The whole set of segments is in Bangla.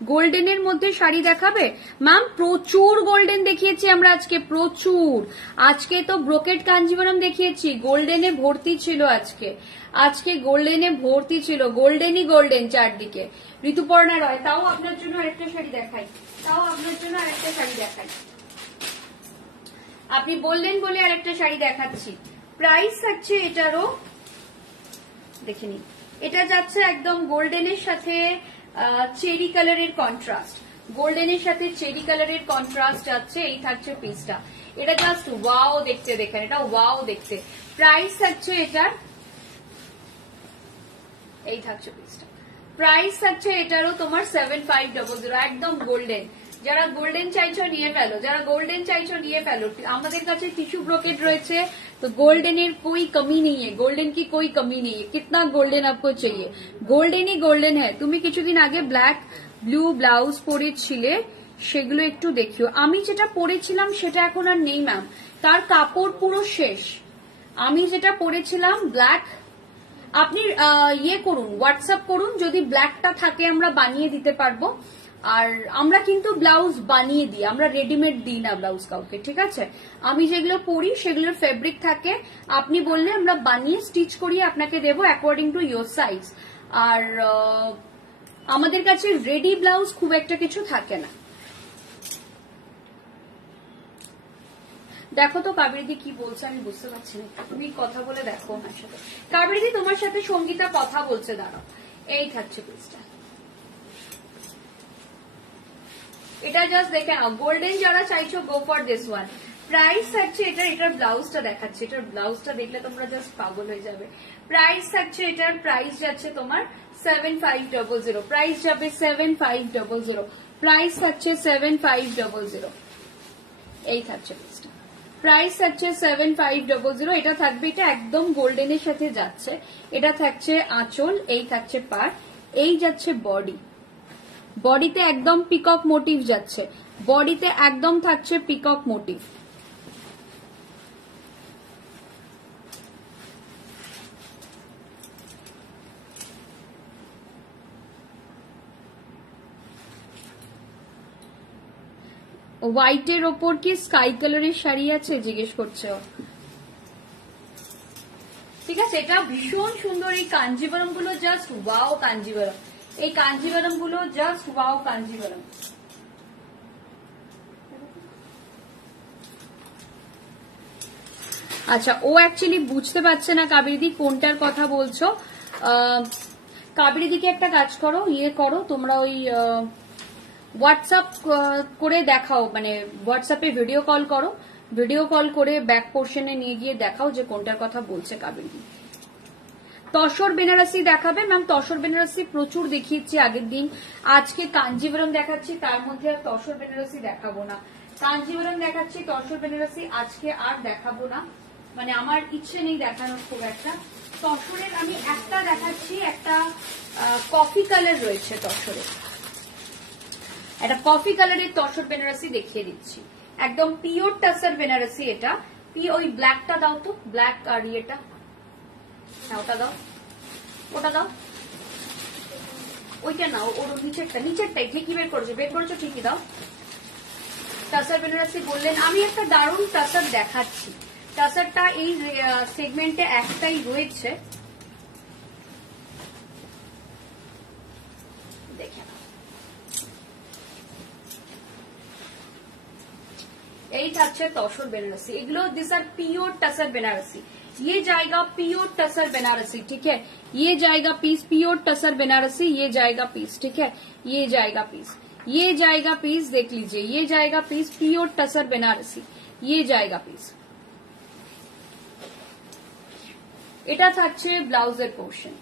গোল্ডেনের মধ্যে শাড়ি দেখাবে ম্যাম? প্রচুর গোল্ডেন দেখিয়েছি আমরা আজকে, প্রচুর। আজকে তো ব্রোকেট কাঞ্জিভরম দেখিয়েছি, গোল্ডেনে ভর্তি ছিল আজকে। আজকে গোল্ডেনে ভর্তি ছিল, গোল্ডেনই গোল্ডেন চারদিকে। ঋতুপর্ণা রয়, তাও আপনার জন্য আরেকটা শাড়ি দেখাই, তাও আপনার জন্য আরেকটা শাড়ি দেখাই। আপনি বললেন বলে আরেকটা শাড়ি দেখাচ্ছি। প্রাইস আছে এটারও, দেখে নিন। এটা যাচ্ছে একদম গোল্ডেনের সাথে চেরি কালারের কন্ট্রাস্ট, গোল্ডেনের সাথে চেরি কালারের কন্ট্রাস্ট যাচ্ছে। এই থাকছে পিসটা, এটা জাস্ট ওয়াও দেখতে, দেখেন এটা ওয়াও দেখতে। প্রাইস আছে এটার, এই থাকছে পিসটা। প্রাইস আছে এটারও তোমার 7500, একদম গোল্ডেন। যারা গোল্ডেন চাইছো নিয়ে ফেলো, যারা গোল্ডেন চাইছো নিয়ে ফেলো। আমাদের কাছে টিস্যু ब्रोकेट রয়েছে, तो गोल्डन कोई कमी नहीं है, गोल्डन की कोई कमी नहीं है। कितना गोल्डन आपको चाहिए, गोल्डन ही गोल्डन है। তুমি কিছুদিন আগে ব্ল্যাক ব্লু ব্লাউজ পরেছিলে, সেগুলো একটু দেখিও। আমি যেটা পরেছিলাম সেটা এখন আর নেই ম্যাম, তার কাপড় পুরো শেষ। আমি যেটা পরেছিলাম ব্ল্যাক, আপনি ইয়ে করুন, হোয়াটসঅ্যাপ করুন, যদি ব্ল্যাকটা থাকে আমরা বানিয়ে দিতে পারবো। আর আমরা কিন্তু ব্লাউজ বানিয়ে দিই, আমরা রেডিমেড দিই না ব্লাউজ কাউকে, ঠিক আছে? আমি যেগুলো পরি সেগুলোর ফেব্রিক থাকে, আপনি বললে আমরা বানিয়ে স্টিচ করিয়ে আপনাকে দেবো অ্যাকর্ডিং টু ইয়োর সাইজ। আর আমাদের কাছে রেডি ব্লাউজ খুব একটা কিছু থাকে না। দেখো তো কাবেরীদি কি বলছে, আমি বুঝতে পারছি না, তুমি কথা বলে দেখো আমার সাথে। কাবেরীদি তোমার সাথে সঙ্গীতা কথা বলছে, দাঁড়াও। এই থাকছে পিসটা, এটা জাস্ট দেখে নাও। গোল্ডেন যারা চাইছো go for this one. Price থাকছে এটার ব্লাউজটা দেখাচ্ছে, এটার ব্লাউজটা দেখলে তোমরা জাস্ট পাগল হয়ে যাবে। প্রাইস থাকছে এটার, প্রাইস যাচ্ছে তোমার 7500, প্রাইস যাবে 7500, প্রাইস থাকছে 7500। এই থাকছে পিসটা, প্রাইস থাকছে 7500। এটা থাকবে, এটা একদম গোল্ডেনের সাথে যাচ্ছে। এটা থাকছে আঁচল, এই থাকছে পাড়, এই যাচ্ছে বডি। বডিতে একদম পিকক মোটিভ যাচ্ছে, বডিতে একদম থাকছে পিকক মোটিভ। হোয়াইটের ওপর কি স্কাই কালারের শাড়ি আছে জিজ্ঞেস করছে, ঠিক আছে? এটা ভীষণ সুন্দর। এই কাঞ্জিভরম গুলো জাস্ট ওয়াও কাঞ্জিভরম, এই কাঞ্জিভরম গুলো জাস্ট ওয়াও কাঞ্জিভরম। আচ্ছা, ও অ্যাকচুয়ালি বুঝতে পারছে না কাবেরীদি কোনটার কথা বলছো। কাবেরীদিকে একটা কাজ করো, ইয়ে করো তোমরা, ওই হোয়াটসঅ্যাপ করে দেখাও, মানে হোয়াটসঅ্যাপে ভিডিও কল করো, ভিডিও কল করে ব্যাক পোর্শনে নিয়ে গিয়ে দেখাও যে কোনটার কথা বলছে কাবেরীদি। তসর বেনারসি দেখাবে ম্যাম? তসর বেনারসি প্রচুর দেখিয়েছি আগের দিন, আজকে কাঞ্জিভরম দেখাচ্ছি, তার মধ্যে আর তসর বেনারসি দেখাবো না। কাঞ্জিভরম দেখাচ্ছি, তসর বেনারসি আজকে আর দেখাবো না, মানে আমার ইচ্ছে নেই দেখানোর খুব একটা। তসরের আমি একটা দেখাচ্ছি, একটা কফি কালার রয়েছে তসরের, একটা কফি কালারের তসর বেনারসি দেখিয়ে দিচ্ছি, একদম পিওর টাসার বেনারসি। এটা ওই ব্ল্যাকটা দাও তো, ব্ল্যাক আর ইয়েটা, হ্যাঁ ওটা দাও, ওটা দাও, ওইটা নাও, ওর নিচেরটা, নিচেরটাই ঠিকই বের করেছো ঠিকই দাও। টাসার বেনারসি বললেন, আমি একটা দারুণ টাসার দেখাচ্ছি। টাসারটা এই সেগমেন্টে একটাই রয়েছে, দেখে নাও। এই থাকছে তসর বেনারসি, এগুলো this are pure tussar Banarasi. ये जाएगा प्योर टसर बनारसी, ठीक है? ये जाएगा पीस प्योर टसर बनारसी, ये जाएगा पीस, ठीक है? ये जाएगा पीस, ये जाएगा पीस, देख लीजिए, ये जाएगा पीस प्योर टसर बनारसी, ये जाएगा पीस। এটা থাকছে ব্লাউজের পোর্শন,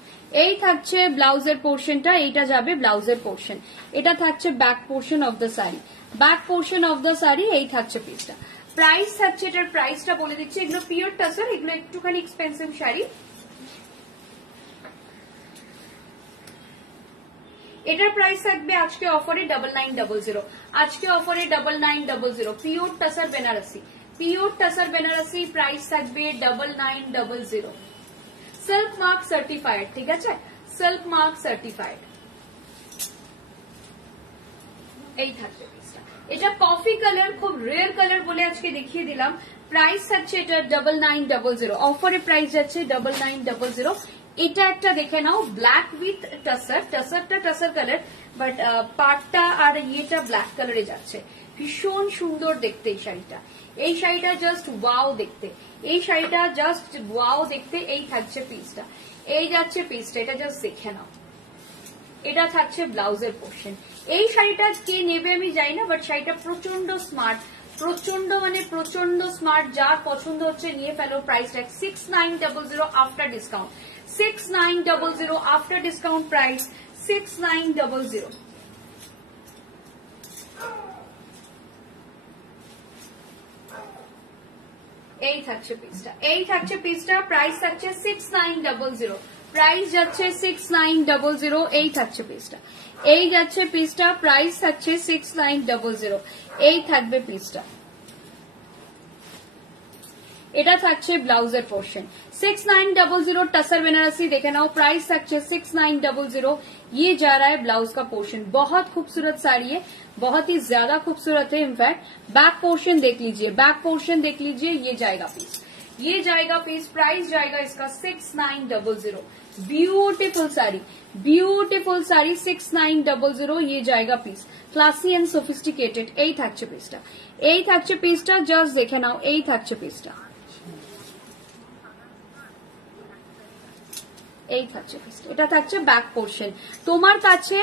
এই থাকছে ব্লাউজের পোর্শনটা, এইটা যাবে ব্লাউজের পোর্শন। এটা থাকছে back portion of the sari, back portion of the sari. এই থাকছে পিসটা। প্রাইস থাকছে, এটার প্রাইসটা বলে দিচ্ছি, এগুলো পিওর টাসার, এগুলো একটুখানি এক্সপেন্সিভ শাড়ি। এটার প্রাইস থাকবে আজকে অফারে 9900, আজকে অফারে 9900। Pure tussar Banarasi, pure tussar Banarasi, price থাকবে 9900। সিল্ক মার্ক সার্টিফাইড, ঠিক আছে? Silk mark certified. এই থাকবে পিসটা। এটা কফি কালার, খুব রেয়ার কালার বলে আজকে দেখিয়ে দিলাম। প্রাইস থাকছে এটা 9900, অফারে প্রাইস যাচ্ছে 9900। এটা একটা দেখে নাও, ব্ল্যাক উইথ টাসার, টাসারটা টাসার কালার, বাট পাটটা আর ইয়েটা ব্ল্যাক কালারে যাচ্ছে। ভীষণ সুন্দর দেখতে এই শাড়িটা। এই শাড়িটা জাস্ট ওয়াও দেখতে, এই শাড়িটা জাস্ট ওয়াও দেখতে। এই থাকছে পিসটা, এই যাচ্ছে পিসটা, এটা জাস্ট দেখে নাও। এটা থাকছে ব্লাউজের পোর্শন। এই শাড়িটা কে নেবে আমি জানি না, বাট শাড়িটা প্রচন্ড স্মার্ট, প্রচন্ড মানে প্রচন্ড স্মার্ট। যার পছন্দ হচ্ছে নিয়ে ফেলো। Price tag 6900 after discount, 6900 after discount price 6900। এই থাকছে পিসটা, এই থাকছে পিসটা, প্রাইস থাকছে 6900, প্রাইস যাচ্ছে 6900। এই থাকছে পিসটা, এই যাচ্ছে পিসটা, প্রাইস থাকছে 6900। এই থাকবে পিসটা, এটা থাকছে ব্লাউজের পোর্শন 6900। टसर बनारसी देखे नाओ, प्राइस থাকছে 6900। ये जा रहा है ब्लाउज का पोर्शन, बहुत खूबसूरत साड़ी है, बहुत ही ज्यादा खूबसूरत है। इनफैक्ट बैक पोर्शन देख लीजिए, बैक पोर्शन देख लीजिए। ये जाएगा पीस, ये जाएगा पीस, प्राइस जाएगा इसका 6900। Beautiful sari, beautiful sari 6900। ये जाएगा पीस, क्लासी एंड सोफिस्टिकेटेड। এই থাকছে পিসটা, এই থাকছে পিসটা, জাস্ট দেখে নাও। এই থাকছে পিসটা, এই থাকছে পিসটা, এটা থাকছে ব্যাক পোর্শন। তোমার কাছে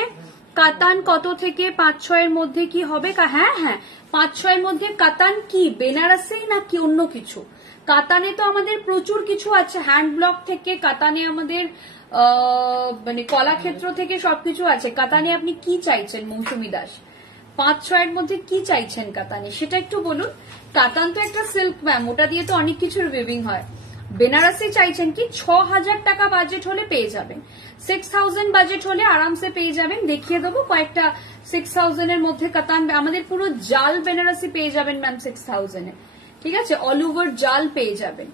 কাতান কত থেকে 5-6 এর মধ্যে কি হবে? হ্যাঁ হ্যাঁ, 5-6 এর মধ্যে কাতান কি বেনারসি না কি অন্য কিছু? কাতানে তো আমাদের প্রচুর কিছু আছে, হ্যান্ড ব্লক থেকে কাতানে আমাদের মানে কলাক্ষেত্র থেকে সবকিছু আছে। কাতানে আপনি কি চাইছেন মৌসুমী দাস? 5-6 এর মধ্যে কি চাইছেন কাতানে সেটা একটু বলুন। কাতান তো একটা সিল্ক ম্যাম, ওটা দিয়ে তো অনেক কিছুর উইভিং হয়। বেনারসি চাইছেন কি? 6000 টাকা বাজেট হলে পেয়ে যাবেন, 6000 বাজেট হলে আরামসে পেয়ে যাবেন। দেখিয়ে দেবো কয়েকটা 6000 এর মধ্যে কাতান, আমাদের পুরো জাল বেনারসি পেয়ে যাবেন ম্যাম 6000 এ। ঠিক আছে, অল ওভার জাল পেয়ে যাবেন,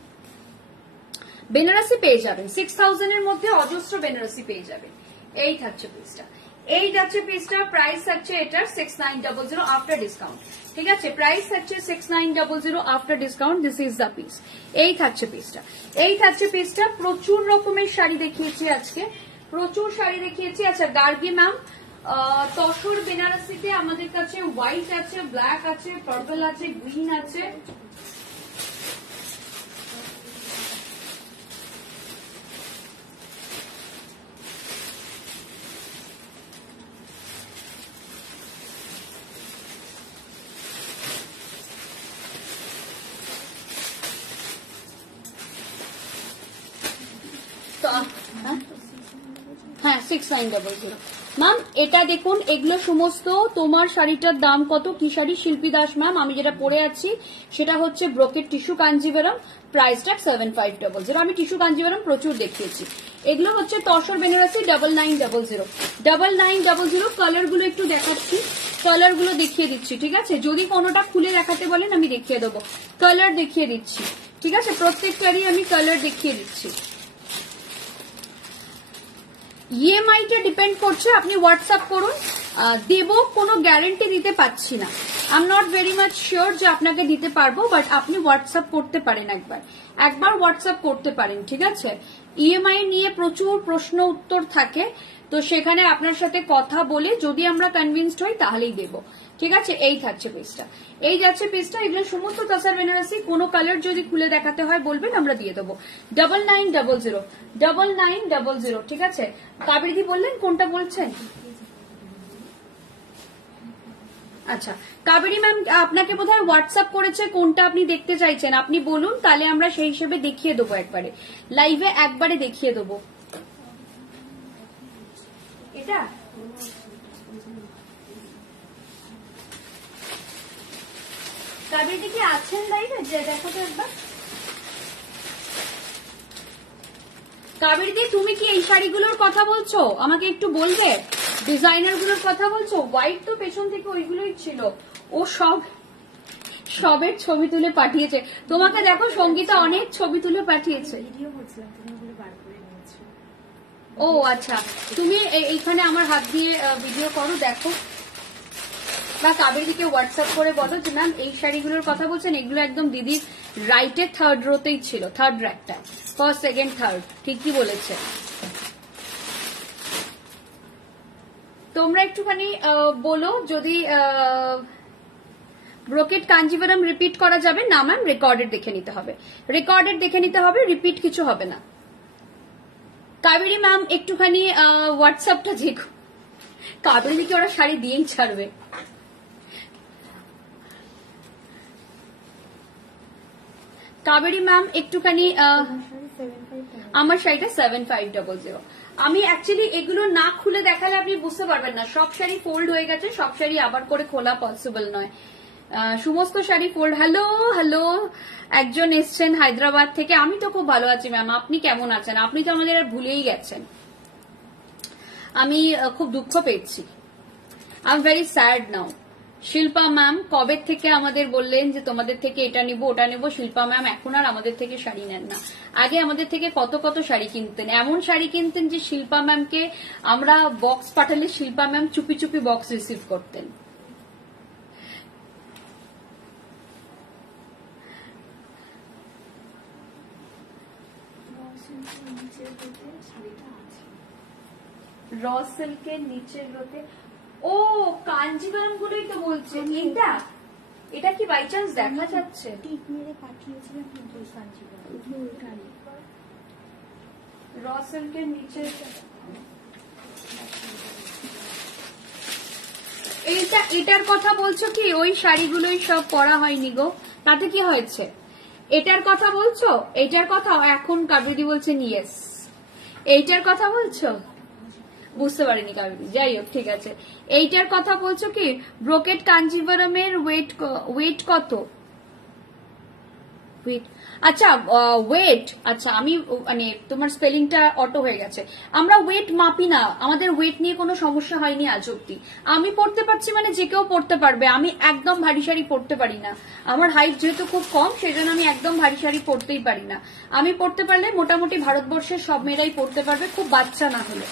বেনারসি পেয়ে যাবেন 6000 এর মধ্যে, অজস্র বেনারসি পেয়ে যাবেন। এই থাকছে পিসটা, এই যাচ্ছে পিসটা, প্রাইস থাকছে এটার 6900 আফটার ডিসকাউন্ট। ঠিক আছে, প্রাইস থাকছে 6900 after discount. This is the piece. এই থাকছে পিসটা, এই থাকছে পিসটা। প্রচুর রকমের শাড়ি দেখিয়েছি আজকে, প্রচুর শাড়ি দেখিয়েছি। আচ্ছা গার্গী ম্যাম, তসর বেনারসিতে আমাদের কাছে হোয়াইট আছে, ব্ল্যাক আছে, পার্পল আছে, গ্রিন আছে। হ্যাঁ 6900 ম্যাম। এটা দেখুন, এগুলো সমস্ত তোমার শাড়িটার দাম কত? কি শাড়ি? শিল্পী দাস ম্যাম, আমি যেটা পরে আছি সেটা হচ্ছে brocade tissue Kanjivaram, price tag 7500। আমি টিস্যু কাঞ্জিভারাম প্রচুর দেখিয়েছি। এগুলো হচ্ছে তসর বেনারসি 9900, 9900। কালার গুলো একটু দেখাচ্ছি, কালার গুলো দেখিয়ে দিচ্ছি। ঠিক আছে, যদি কোনোটা খুলে দেখাতে বলেন আমি দেখিয়ে দেবো, কালার দেখিয়ে দিচ্ছি। ঠিক আছে, প্রত্যেকটারই আমি কালার দেখিয়ে দিচ্ছি। ইএমআই কে ডিপেন্ড করছে, আপনি হোয়াটসঅ্যাপ করুন, দেব, কোনো গ্যারেন্টি দিতে পারছি না। I am not very much sure যে আপনাকে দিতে পারবো, বাট আপনি হোয়াটসঅ্যাপ করতে পারেন, একবার হোয়াটসঅ্যাপ করতে পারেন। ঠিক আছে, ইএমআই নিয়ে প্রচুর প্রশ্ন উত্তর থাকে, তো সেখানে আপনার সাথে কথা বলে যদি আমরা কনভিন্সড হই তাহলেই দেব। ঠিক আছে, এই থাকছে পিসটা, এই যাচ্ছে পিসটা। এগুলো সমস্ত তসর বেনারসি, কোনো কালার যদি খুলে দেখাতে হয় বলবেন, আমরা দিয়ে দেবো। 9900, 9900। ঠিক আছে, কাবেরী বললেন কোনটা বলছেন? আচ্ছা কাবেরী ম্যাম, আপনাকে বোধহয় হোয়াটসঅ্যাপ করেছে, কোনটা আপনি দেখতে চাইছেন আপনি বলুন, তাহলে আমরা সেই হিসেবে দেখিয়ে দেবো, একবারে লাইভে একবারে দেখিয়ে দেবো। এটা কাবেরী কি আছেন লাইভে? যে দেখো তো একবার। কাবেরী, তুমি কি এই শাড়িগুলোর কথা বলছো? আমাকে একটু বলবে, ডিজাইনার গুলোর কথা বলছো? হোয়াইট তো পেছন থেকে ওইগুলোই ছিল, ও সবের ছবি তুলে পাঠিয়েছে তোমাকে। দেখো সঙ্গীতা অনেক ছবি তুলে পাঠিয়েছে। ও আচ্ছা, তুমি এইখানে আমার হাত দিয়ে ভিডিও করো, দেখো বা কাবেরীকে হোয়াটসঅ্যাপ করে বলো যে ম্যাম এই শাড়িগুলোর কথা বলছেন, এগুলো একদম দিদির রাইটের থার্ড রোতেই ছিল, থার্ড র্যাকটা, ফার্স্ট সেকেন্ড থার্ড, ঠিকই বলেছে। তোমরা একটুখানি বলো যদি ব্রোকেট কাঞ্জিভারাম রিপিট করা যাবে না ম্যাম, রেকর্ডেড দেখে নিতে হবে, রেকর্ডেড দেখে নিতে হবে, রিপিট কিছু হবে না। কাবেরী ম্যাম একটুখানি হোয়াটসঅ্যাপটা দেখো, কাবেরীকে ওরা শাড়ি দিয়েই ছাড়বে। কাবেরী ম্যাম একটুখানি, আমার শাড়িটা 7500। আমি অ্যাকচুয়ালি এগুলো না খুলে দেখালে আপনি বুঝতে পারবেন না, সব শাড়ি ফোল্ড হয়ে গেছে, সব শাড়ি আবার করে খোলা পসিবল নয়, সমস্ত শাড়ি ফোল্ড। হ্যালো হ্যালো, একজন এসছেন হায়দ্রাবাদ থেকে, আমি তো খুব ভালো আছি ম্যাম, আপনি কেমন আছেন? আপনি তো আমাদের আর ভুলেই গেছেন, আমি খুব দুঃখ পেয়েছি, I am very sad now. Shilpa ma'am কবে থেকে আমাদের বললেন যে তোমাদের থেকে এটা নিবো ওটা নেবো, শিল্পা ম্যাম এখন আর আমাদের থেকে শাড়ি নেন না, আগে আমাদের থেকে কত কত শাড়ি কিনতেন, এমন শাড়ি কিনতেন যে শিল্পা ম্যামকে আমরা বক্স পাঠালে শিল্পা ম্যাম চুপি চুপি বক্স রিসিভ করতেন। র সিল্কের নিচের রোতে, ও কাঞ্জিভারাম গুলোই তো বলছেন, এটা এটা কি বাই চান্স দেখা যাচ্ছে? টিপ মেরে পাঠিয়েছিলাম কিন্তু কাঞ্জিভারাম র সিল্কের নিচে, এইটা এটার কথা বলছো কি? ওই শাড়িগুলোই সব পরা হয়নি গো, তাতে কি হয়েছে? এটার কথা বলছো? এইটার কথা এখন কাবেরী বলছেন ইয়েস, এইটার কথা বলছো? বুঝতে পারিনি কাবেরী, যাই হোক ঠিক আছে। এইটার কথা বলছো কি? ব্রোকেট কাঞ্জিভারামের ওয়েট কত? ওয়েট, আচ্ছা ওয়েট, আচ্ছা আমি মানে তোমার স্পেলিংটা অটো হয়ে গেছে, আমরা ওয়েট মাপি না, আমাদের ওয়েট নিয়ে কোনো সমস্যা হয়নি আজ অব্দি। আমি পড়তে পারছি মানে যে কেউ পড়তে পারবে, আমি একদম ভারী শাড়ি পড়তে পারি না, আমার হাইট যেহেতু খুব কম সেই জন্য আমি একদম ভারী শাড়ি পড়তেই পারি না। আমি পড়তে পারলে মোটামুটি ভারতবর্ষের সব মেয়েরাই পড়তে পারবে, খুব বাচ্চা না হলে।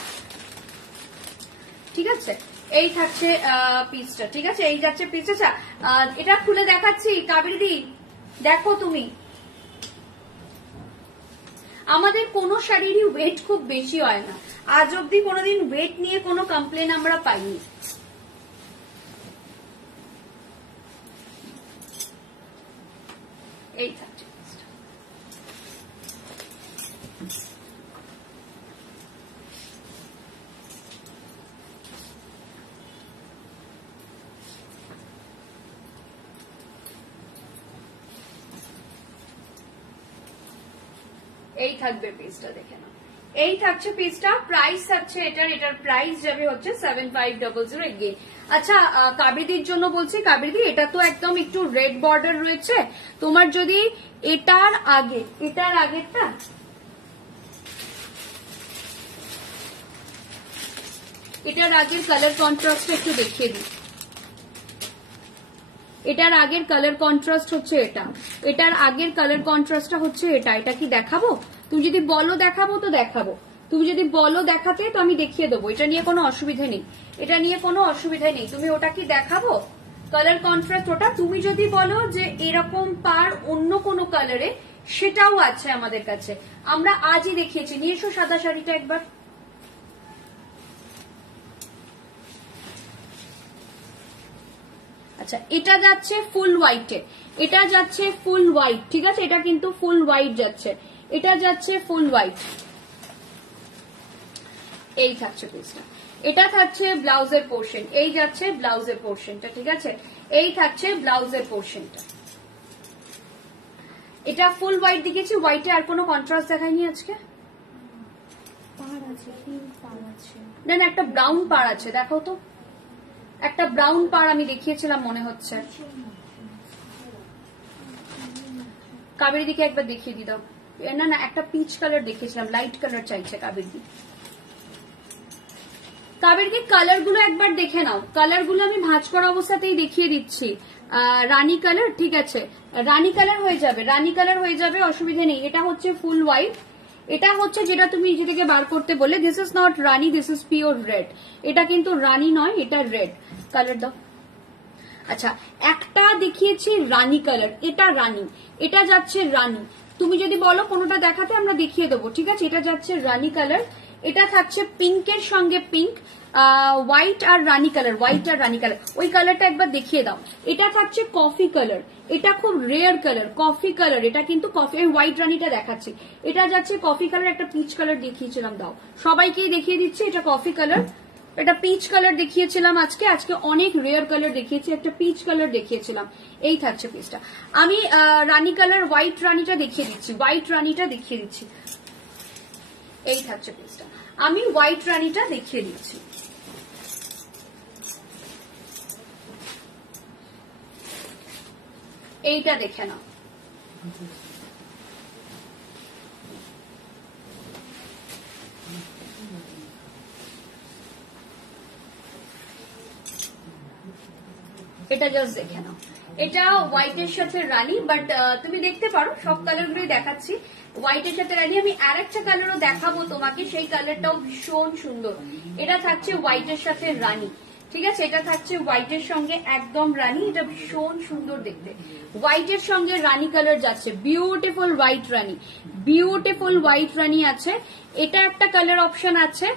ঠিক আছে, এই থাকছে পিসটা, ঠিক আছে, এই যাচ্ছে পিস। আচ্ছা এটা খুলে দেখাচ্ছি কাবেরী, দেখো তুমি, আমাদের কোনো শাড়িরই ওয়েট খুব বেশি হয় না, আজ অব্দি কোনোদিন ওয়েট নিয়ে কোনো কমপ্লেন আমরা পাইনি। এই থাকছে এই থাকবে পিসটা, দেখে নাও, এই থাকছে পিসটা, প্রাইস থাকছে এটার প্রাইস যাবে হচ্ছে 7500 এগেইন। আচ্ছা কাবেরীর জন্য বলছি, কাবেরী এটা তো একদম একটু রেড বর্ডার রয়েছে, তোমার যদি এটার আগেরটা এটার আগের কালার কন্ট্রাস্ট একটু দেখিয়ে দিই, এটার আগের কালার কন্ট্রাস্ট হচ্ছে এটা, এটার আগের কালার কন্ট্রাস্টটা হচ্ছে এটা, এটা কি দেখাবো? তুমি যদি বলো দেখাবো তো দেখাবো, তুমি যদি বলো দেখাতে তো আমি দেখিয়ে দেবো, এটা নিয়ে কোনো অসুবিধা নেই, এটা নিয়ে কোনো অসুবিধা নেই। তুমি ওটা কি দেখাবো কালার কন্ট্রাস্ট? ওটা তুমি যদি বলো যে এরকম পার অন্য কোনো কালারে, সেটাও আছে আমাদের কাছে, আমরা আজই দেখিয়েছি। নিয়ে এসো সাদা শাড়িটা একবার, আচ্ছা এটা যাচ্ছে ফুল হোয়াইটে, এটা যাচ্ছে ফুল হোয়াইট, ঠিক আছে, এটা কিন্তু ফুল হোয়াইট যাচ্ছে, এটা যাচ্ছে ফুল হোয়াইট। এই থাকছে পিসটা, এটা থাকছে ব্লাউজের পোর্শন, এই যাচ্ছে ব্লাউজের পোর্শনটা, ঠিক আছে, এই থাকছে ব্লাউজের পোর্শনটা। এটা ফুল হোয়াইট দেখিয়েছি, হোয়াইটে আর কোনো কন্ট্রাস্ট দেখায়নি আজকে, না না একটা ব্রাউন পাড় আছে, দেখো তো একটা ব্রাউন পাড় আমি দেখিয়েছিলাম মনে হচ্ছে, কাবেরী দিকে একবার দেখিয়ে দি দাও, না না একটা পিচ কালার দেখিয়েছিলাম, লাইট কালার চাইছে কাবেরী। কাবেরী কালার গুলো একবার দেখে নাও, কালার গুলো আমি ভাঁজ করা অবস্থাতেই দেখিয়ে দিচ্ছি। রানী কালার, ঠিক আছে, রানী কালার হয়ে যাবে, রানী কালার হয়ে যাবে, অসুবিধা নেই। এটা হচ্ছে ফুল হোয়াইট, এটা হচ্ছে যেটা তুমি নিজে থেকে বার করতে বললে, this is not Rani, this is pure red, এটা কিন্তু রানী নয়, এটা রেড। কালার দাও, আচ্ছা, একটা দেখিয়েছি রানী কালার, এটা রানী, এটা যাচ্ছে রানী। তুমি যদি বলো কোনোটা দেখাতে আমরা দেখিয়ে দেবো, ঠিক আছে? এটা যাচ্ছে রানী কালার, এটা থাকছে পিঙ্কের সঙ্গে পিঙ্ক, হোয়াইট আর রানী কালার, হোয়াইট আর রানী কালার। ওই কালারটা একবার দেখিয়ে দাও। এটা থাকছে কফি কালার, এটা খুব রেয়ার কালার, কফি কালার। এটা কিন্তু কফি, আমি হোয়াইট রানীটা দেখাচ্ছি। এটা যাচ্ছে কফি কালার, একটা পিচ কালার দেখিয়েছিলাম, দাও সবাইকেই দেখিয়ে দিচ্ছি। এটা কফি কালার, এটা পিচ কালার দেখিয়েছিলাম আজকে। আজকে অনেক রেয়ার কালার দেখিয়েছি, একটা পিচ কালার দেখিয়েছিলাম। এই থাকছে পিসটা। আমি রানী কালার হোয়াইট রানীটা দেখিয়ে দিচ্ছি, হোয়াইট রানীটা দেখিয়ে দিচ্ছি। এই থাকছে পিসটা, আমি হোয়াইট রানীটা দেখিয়ে দিচ্ছি। এইটা দেখে নাও। এটা জাস্ট দেখে নাও। এটা হোয়াইটের সাথে রানী, বাট তুমি দেখতে পারো সব কালার গুলোই দেখাচ্ছি। হোয়াইটের সাথে রানী, আমি আর একটা কালারও দেখাবো তোমাকে, সেই কালারটাও ভীষণ সুন্দর। এটা থাকছে হোয়াইটের সাথে রানী, ঠিক আছে? এটা থাকছে হোয়াইটের সঙ্গে একদম রানী, এটা ভীষণ সুন্দর দেখতে। হোয়াইটের সঙ্গে রানী কালার যাচ্ছে, বিউটিফুল হোয়াইট রানী, বিউটিফুল হোয়াইট রানী আছে। এটা একটা কালার অপশন আছে।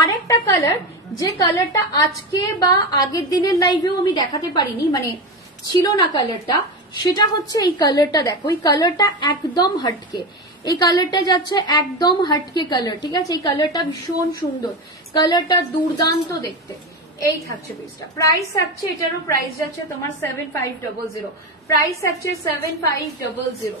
আর একটা কালার, যে কালারটা আজকে বা আগের দিনের লাইভেও আমি দেখাতে পারিনি, মানে ছিল না কালারটা, সেটা হচ্ছে এই কালারটা। দেখো, এই কালারটা একদম হটকে, এই কালারটা যাচ্ছে একদম হটকে কালার, ঠিক আছে? এই কালারটা ভীষণ সুন্দর, কালারটা দুর্দান্ত দেখতে। এই থাকছে পিসটা। প্রাইস থাকছে, এটারও প্রাইস যাচ্ছে তোমার 7500, প্রাইস থাকছে 7500।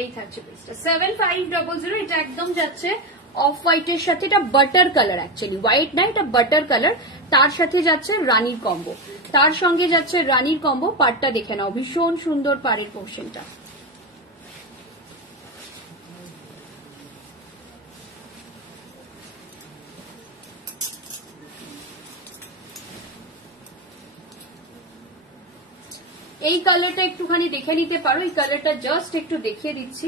এই থাকছে পিসটা 7500। এটা একদম যাচ্ছে অফ হোয়াইটের সাথে, এটা বাটার কালার, অ্যাকচুয়ালি হোয়াইট না, এটা বাটার কালার। তার সাথে যাচ্ছে রানীর কম্বো, তার সঙ্গে যাচ্ছে রানীর কম্বো। পাড়টা দেখে নাও, ভীষণ সুন্দর পাড়ের পোর্শনটা। এই কালারটা একটুখানি দেখে নিতে পারো, এই কালারটা জাস্ট একটু দেখিয়ে দিচ্ছি।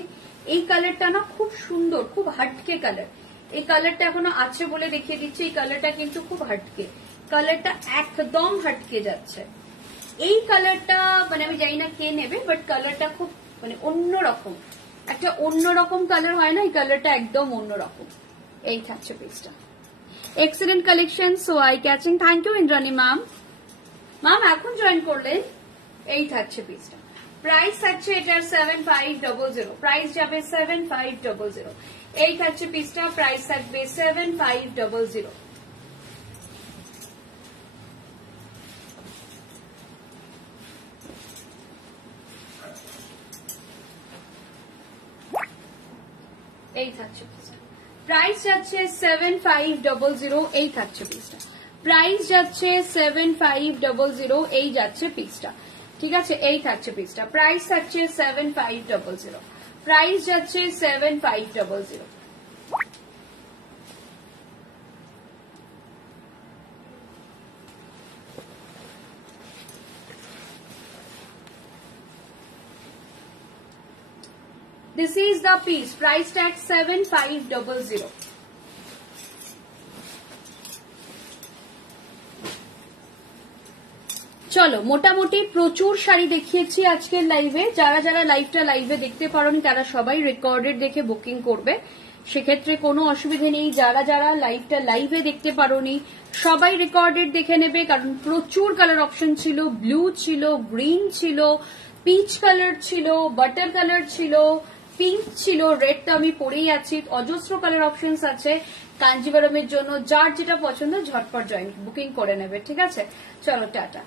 এই কালারটা না খুব সুন্দর, খুব হাটকে কালার। এই কালারটা এখনো আছে বলে দেখিয়ে দিচ্ছি। এই কালারটা কিন্তু খুব হাটকে, কালারটা একদম হাটকে যাচ্ছে। এই কালারটা মানে আমি জানি না কে নেবে, বাট কালারটা খুব মানে অন্যরকম, একটা অন্যরকম কালার হয় না, এই কালারটা একদম অন্যরকম। এই থাকছে পিসটা। Excellent collection, so eye catching. Thank you Indrani ma'am. Ma'am এখন জয়েন করলেন। এই থাকছে পিসটা। প্রাইস থাকছে এটার 7500, প্রাইস যাবে 7500। এই থাকছে পিসটা, প্রাইস থাকবে 7500। এই থাকছে পিসটা, প্রাইস যাচ্ছে 7500। এই থাকছে পিসটা, প্রাইস যাচ্ছে 7500। এই যাচ্ছে পিসটা, ঠিক আছে? এই থাকছে পিসটা, প্রাইস থাকছে 7500, প্রাইস যাচ্ছে 7500। This is the piece, price tag 7500. চলো, মোটামুটি প্রচুর শাড়ি দেখিয়েছি আজকের লাইভে। যারা যারা লাইভটা লাইভে দেখতে পারোনি তারা সবাই রেকর্ডেড দেখে বুকিং করবে, সেক্ষেত্রে কোনো অসুবিধা নেই। যারা যারা লাইভটা লাইভে দেখতে পারোনি সবাই রেকর্ডেড দেখে নেবে, কারণ প্রচুর কালার অপশন ছিল। ব্লু ছিল, গ্রিন ছিল, পিচ কালার ছিল, বাটার কালার ছিল, পিঙ্ক ছিল, রেড তো আমি পরেই আছি। অজস্র কালার অপশনস আছে কাঞ্জিভারমের জন্য। যার যেটা পছন্দ ঝটপট জয়েন বুকিং করে নেবে, ঠিক আছে? চলো, টাটা।